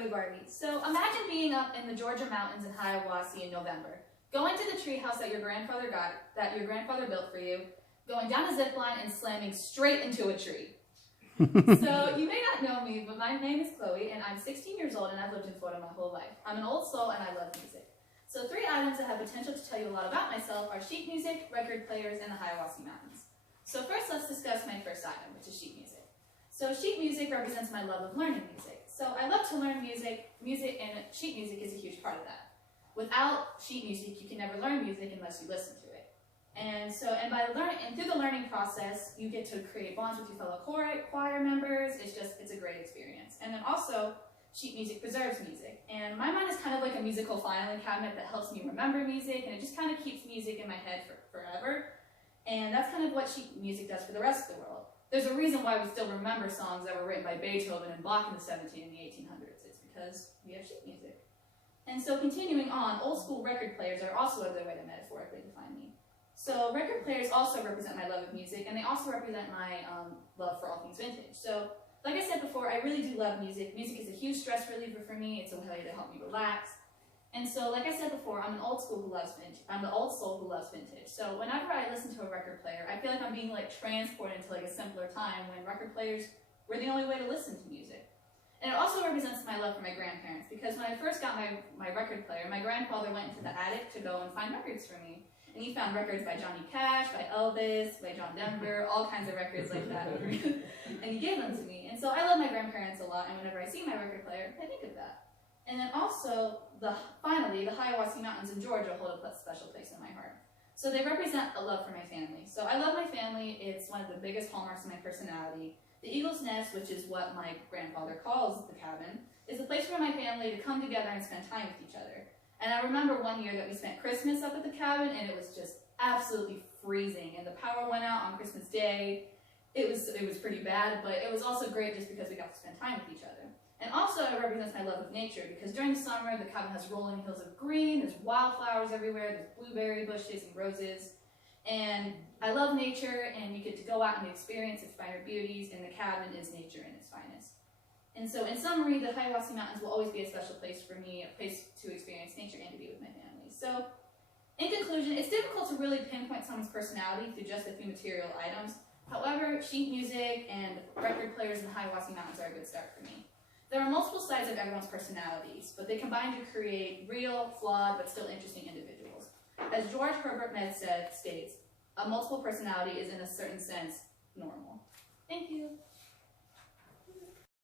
Chloe Barbie. So imagine being up in the Georgia mountains in Hiawassee in November, going to the treehouse that your grandfather built for you, going down a zip line and slamming straight into a tree. So you may not know me, but my name is Chloe, and I'm 16 years old, and I've lived in Florida my whole life. I'm an old soul, and I love music. So 3 items that have potential to tell you a lot about myself are sheet music, record players, and the Hiawassee Mountains. So first, let's discuss my first item, which is sheet music. So sheet music represents my love of learning music. So I love to learn music, and sheet music is a huge part of that. Without sheet music, you can never learn music unless you listen to it. And through the learning process, you get to create bonds with your fellow choir members. It's a great experience. And then also, sheet music preserves music. And my mind is kind of like a musical filing cabinet that helps me remember music, and it just kind of keeps music in my head forever. And that's kind of what sheet music does for the rest of the world. There's a reason why we still remember songs that were written by Beethoven and Bach in the 1700s and the 1800s. It's because we have sheet music. And so continuing on, old school record players are also another way to metaphorically define me. So record players also represent my love of music, and they also represent my love for all things vintage. So like I said before, I really do love music. Music is a huge stress reliever for me. It's a way to help me relax. And so like I said before, I'm the old soul who loves vintage. So whenever I listen to a record player, I feel like I'm being like transported to like a simpler time when record players were the only way to listen to music. And it also represents my love for my grandparents, because when I first got my record player, my grandfather went into the attic to go and find records for me. And he found records by Johnny Cash, by Elvis, by John Denver, all kinds of records like that. And he gave them to me. And so I love my grandparents a lot, and whenever I see my record player, I think of that. And then also, finally, the Hiawassee Mountains in Georgia hold a special place in my heart. So they represent a love for my family. So I love my family. It's one of the biggest hallmarks of my personality. The Eagle's Nest, which is what my grandfather calls the cabin, is a place for my family to come together and spend time with each other. And I remember one year that we spent Christmas up at the cabin, and it was just absolutely freezing. And the power went out on Christmas Day. It was pretty bad, but it was also great just because we got to spend time with each other. And also it represents my love of nature, because during the summer, the cabin has rolling hills of green, there's wildflowers everywhere, there's blueberry bushes and roses. And I love nature, and you get to go out and experience its finer beauties, and the cabin is nature in its finest. And so in summary, the Hiawassee Mountains will always be a special place for me, a place to experience nature and to be with my family. So in conclusion, it's difficult to really pinpoint someone's personality through just a few material items. However, sheet music and record players in the Hiawassee Mountains are a good start for me. There are multiple sides of everyone's personalities, but they combine to create real, flawed, but still interesting individuals. As George Herbert Mead states, a multiple personality is in a certain sense normal. Thank you.